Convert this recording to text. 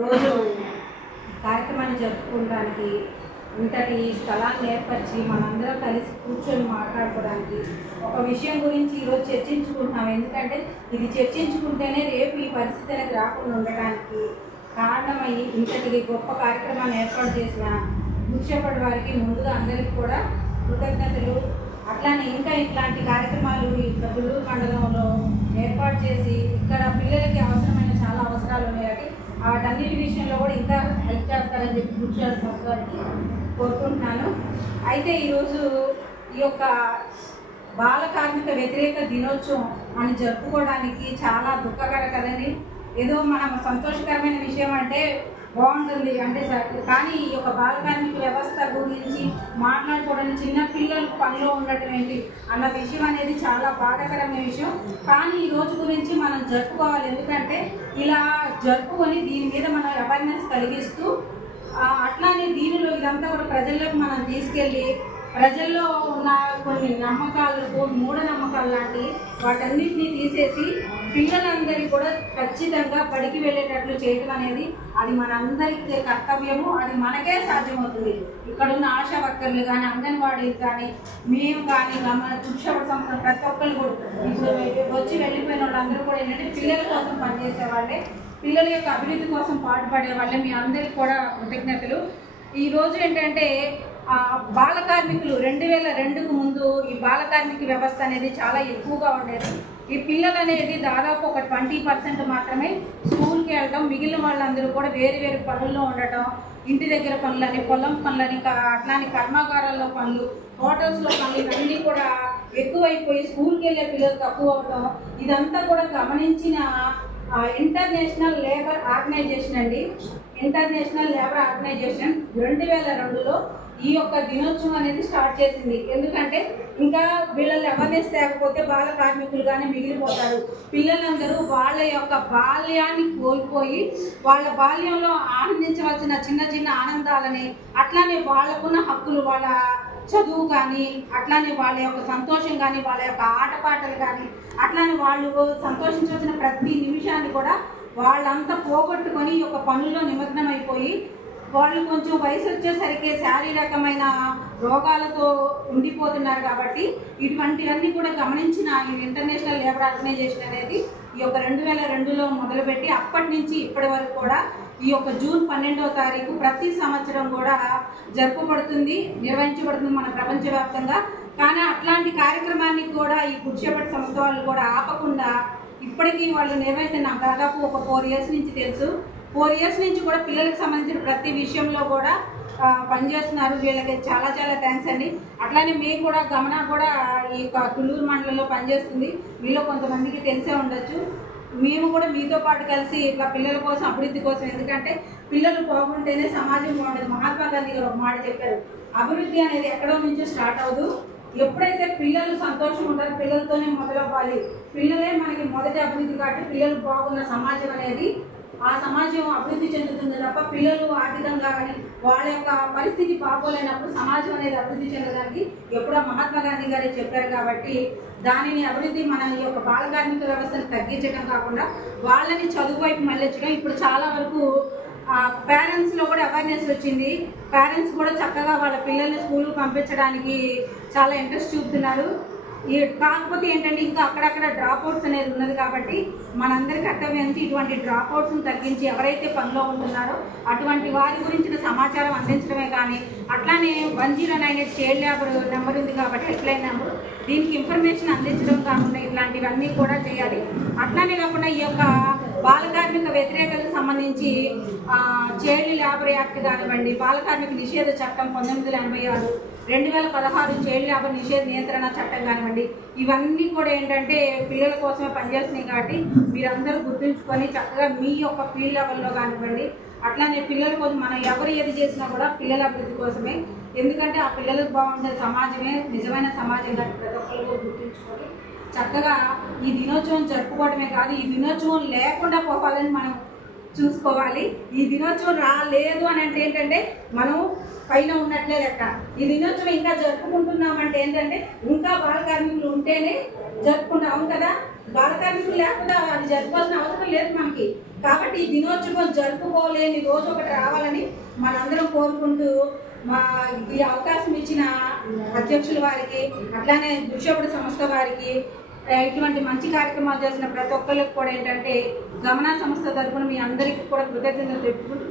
రోజు కార్యక్రమాన్ని జరుపుకోవడానికి ఇంతటి స్థలాన్ని ఏర్పరిచి మనందరం కలిసి కూర్చొని మాట్లాడుకోవడానికి ఒక విషయం గురించి ఈరోజు చర్చించుకుంటున్నాం. ఎందుకంటే ఇది చర్చించుకుంటేనే రేపు ఈ పరిస్థితి అనేది రాకుండా ఉండటానికి కారణమయ్యి ఇంతటి గొప్ప కార్యక్రమాన్ని ఏర్పాటు చేసిన ముఖ్యపడి వారికి ముందుగా అందరికీ కూడా కృతజ్ఞతలు. అట్లానే ఇంకా ఇట్లాంటి కార్యక్రమాలు ఇక్కడ తుళ్ళూరు మండలంలో ఏర్పాటు చేసి ఇక్కడ పిల్లలకి అవసరమైన చాలా అవసరాలు ఉన్నాయి. వాటన్నిటి విషయంలో కూడా ఇంకా హెల్ప్ చేస్తారని చెప్పి గురుచారి సంస్థ గారికి కోరుకుంటున్నాను. అయితే ఈరోజు ఈ యొక్క బాల కార్మిక వ్యతిరేక దినోత్సవం అని జరుపుకోవడానికి చాలా దుఃఖకర కదండి. ఏదో మనం సంతోషకరమైన విషయం అంటే బాగుంటుంది అంటే కానీ ఈ యొక్క బాల కార్మిక వ్యవస్థ గురించి మాట్లాడుకోవడానికి చిన్న పిల్లలు పనిలో ఉండటం ఏంటి అన్న విషయం అనేది చాలా బాధాకరమైన విషయం. కానీ ఈ రోజు గురించి మనం జరుపుకోవాలి. ఎందుకంటే ఇలా జరుపుకొని దీని మీద మనం అవేర్నెస్ కలిగిస్తూ అట్లానే దీనిలో ఇదంతా కూడా ప్రజల్లోకి మనం తీసుకెళ్ళి ప్రజల్లో ఉన్న కొన్ని నమ్మకాలు మూఢనమ్మకాలు లాంటి వాటన్నిటినీ తీసేసి పిల్లలందరికీ కూడా ఖచ్చితంగా బడికి వెళ్ళేటట్లు చేయడం అనేది అది మనందరికీ కర్తవ్యము. అది మనకే సాధ్యమవుతుంది. ఇక్కడ ఉన్న ఆశా వర్కర్లు కానీ అంగన్వాడీలు కానీ మేము కానీ శిక్షణ సంస్థ ప్రతి ఒక్కరు కూడా ఇప్పుడు వచ్చి వెళ్ళిపోయిన వాళ్ళందరూ కూడా ఏంటంటే పిల్లల కోసం పనిచేసే వాళ్ళే, పిల్లల యొక్క అభివృద్ధి కోసం పాటుపడే వాళ్ళే. మీ అందరికీ కూడా కృతజ్ఞతలు. ఈరోజు ఏంటంటే బాల కార్మికులు 2002కు ముందు ఈ బాల కార్మిక వ్యవస్థ అనేది చాలా ఎక్కువగా ఉండేది. ఈ పిల్లలు అనేది దాదాపు ఒక 20% మాత్రమే స్కూల్కి వెళ్ళటం, మిగిలిన వాళ్ళందరూ కూడా వేరు వేరు పనుల్లో ఉండటం, ఇంటి దగ్గర పనులని, పొలం పనులని, అట్లానే కర్మాగారాల్లో పనులు, హోటల్స్లో పనులు ఇవన్నీ కూడా ఎక్కువైపోయి స్కూల్కి వెళ్ళే పిల్లలు తక్కువ అవటం, ఇదంతా కూడా గమనించిన ఇంటర్నేషనల్ లేబర్ ఆర్గనైజేషన్ అండి, ఇంటర్నేషనల్ లేబర్ ఆర్గనైజేషన్ 2002లో ఈ యొక్క దినోత్సవం అనేది స్టార్ట్ చేసింది. ఎందుకంటే ఇంకా వీళ్ళని అవేర్నెస్ తేకపోతే బాల కార్మికులుగానే మిగిలిపోతారు. పిల్లలందరూ వాళ్ళ యొక్క బాల్యాన్ని కోల్పోయి వాళ్ళ బాల్యంలో ఆనందించవలసిన చిన్న చిన్న ఆనందాలని, అట్లానే వాళ్ళకున్న హక్కులు, వాళ్ళ చదువు కానీ, అట్లానే వాళ్ళ యొక్క సంతోషం కానీ, వాళ్ళ యొక్క ఆటపాటలు కానీ, అట్లానే వాళ్ళు సంతోషించవలసిన ప్రతి నిమిషాన్ని కూడా వాళ్ళంతా పోగొట్టుకొని ఈ యొక్క పనుల్లో నిమగ్నం అయిపోయి వాళ్ళు కొంచెం వయసు వచ్చేసరికి శారీరకమైన రోగాలతో ఉండిపోతున్నారు. కాబట్టి ఇటువంటివన్నీ కూడా గమనించిన ఇంటర్నేషనల్ లేబర్ ఆర్గనైజేషన్ అనేది ఈ యొక్క 2002లో మొదలుపెట్టి అప్పటి నుంచి ఇప్పటి వరకు కూడా ఈ యొక్క జూన్ 12వ తారీఖు ప్రతి సంవత్సరం కూడా జరుపబడుతుంది, నిర్వహించబడుతుంది మన ప్రపంచవ్యాప్తంగా. కానీ అట్లాంటి కార్యక్రమాన్ని కూడా ఈ కుర్చేపటి సంస్థ వాళ్ళు కూడా ఆపకుండా ఇప్పటికీ వాళ్ళు నిర్వహిస్తున్న దాదాపు ఒక 4 ఇయర్స్ నుంచి తెలుసు. 4 ఇయర్స్ నుంచి కూడా పిల్లలకు సంబంధించిన ప్రతి విషయంలో కూడా పనిచేస్తున్నారు. వీళ్ళకి చాలా చాలా థ్యాంక్స్ అండి. అట్లానే మేము కూడా గమన కూడా ఈ తుళ్ళూరు మండలంలో పనిచేస్తుంది. మీలో కొంతమందికి తెలిసే ఉండొచ్చు. మేము కూడా మీతో పాటు కలిసి ఇట్లా పిల్లల కోసం, అభివృద్ధి కోసం, ఎందుకంటే పిల్లలు బాగుంటేనే సమాజం బాగుంటుంది. మహాత్మా గాంధీ గారు ఒక మాట చెప్పారు, అభివృద్ధి అనేది ఎక్కడో నుంచి స్టార్ట్ అవ్వదు, ఎప్పుడైతే పిల్లలు సంతోషం ఉంటారో పిల్లలతోనే మొదలవ్వాలి. పిల్లలే మనకి మొదటి అభివృద్ధి. కాబట్టి పిల్లలు బాగున్న సమాజం అనేది ఆ సమాజం అభివృద్ధి చెందుతుంది తప్ప పిల్లలు ఆర్థికంగా కానీ వాళ్ళ యొక్క పరిస్థితి బాగోలేనప్పుడు సమాజం అనేది అభివృద్ధి చెందడానికి ఎప్పుడో మహాత్మా గాంధీ గారే చెప్పారు. కాబట్టి దానిని అభివృద్ధి మన ఈ యొక్క బాల కార్మిక వ్యవస్థను తగ్గించడం కాకుండా వాళ్ళని చదువు వైపు మళ్ళించడం. ఇప్పుడు చాలా వరకు పేరెంట్స్లో కూడా అవేర్నెస్ వచ్చింది. పేరెంట్స్ కూడా చక్కగా వాళ్ళ పిల్లల్ని స్కూల్కి పంపించడానికి చాలా ఇంట్రెస్ట్ చూపుతున్నారు. కాకపోతే ఏంటంటే ఇంకా అక్కడక్కడ డ్రాప్అవుట్స్ అనేది ఉన్నది. కాబట్టి మనందరి కర్తవ్యం ఇటువంటి డ్రాప్అవుట్స్ని తగ్గించి ఎవరైతే పనిలో ఉంటున్నారో అటువంటి వారి గురించిన సమాచారం అందించడమే కానీ, అట్లానే 1098 చైల్డ్ లేబర్ నెంబర్ ఉంది కాబట్టి హెల్ప్లైన్ నెంబర్, దీనికి ఇన్ఫర్మేషన్ అందించడం కాకుండా ఇట్లాంటివన్నీ కూడా చేయాలి. అట్లానే కాకుండా ఈ యొక్క బాల కార్మిక వ్యతిరేకతకు సంబంధించి చైల్డ్ లేబర్ యాక్ట్ కానివ్వండి, బాల కార్మిక నిషేధ చట్టం 1986, 2016 చైల్డ్ లేబర్ నిషేధ నియంత్రణ చట్టం కానివ్వండి, ఇవన్నీ కూడా ఏంటంటే పిల్లల కోసమే పనిచేస్తున్నాయి. కాబట్టి మీరందరూ గుర్తుంచుకొని చక్కగా మీ యొక్క ఫీల్డ్ లెవెల్లో కానివ్వండి, అట్లానే పిల్లల కోసం మనం ఎవరు ఏది చేసినా కూడా పిల్లల అభివృద్ధి కోసమే. ఎందుకంటే ఆ పిల్లలకు బాగుండే సమాజమే నిజమైన సమాజం. కానీ ప్రతి ఒక్కరు గుర్తుంచుకొని చక్కగా ఈ దినోత్సవం జరుపుకోవడమే కాదు, ఈ దినోత్సవం లేకుండా పోవాలని మనం చూసుకోవాలి. ఈ దినోత్సవం రాలేదు అని అంటే ఏంటంటే మనం పైన ఉన్నట్లే లెక్క. ఈ దినోత్సవం ఇంకా జరుపుకుంటున్నామంటే ఏంటంటే ఇంకా బాల కార్మికులు ఉంటేనే జరుపుకుంటాం కదా. బాల కార్మికులు లేకుండా అది జరుపుకోవాల్సిన అవసరం లేదు మనకి. కాబట్టి ఈ దినోత్సవం జరుపుకోలేని రోజు ఒకటి రావాలని మనందరం కోరుకుంటూ ఈ అవకాశం ఇచ్చిన అధ్యక్షుల వారికి, అట్లానే దృశ్యపడి సంస్థ వారికి, ఇటువంటి మంచి కార్యక్రమాలు చేసిన ప్రతి ఒక్కరికి కూడా ఏంటంటే గమన సంస్థ తరఫున మీ అందరికీ కూడా కృతజ్ఞతలు తెలుపుకుంటూ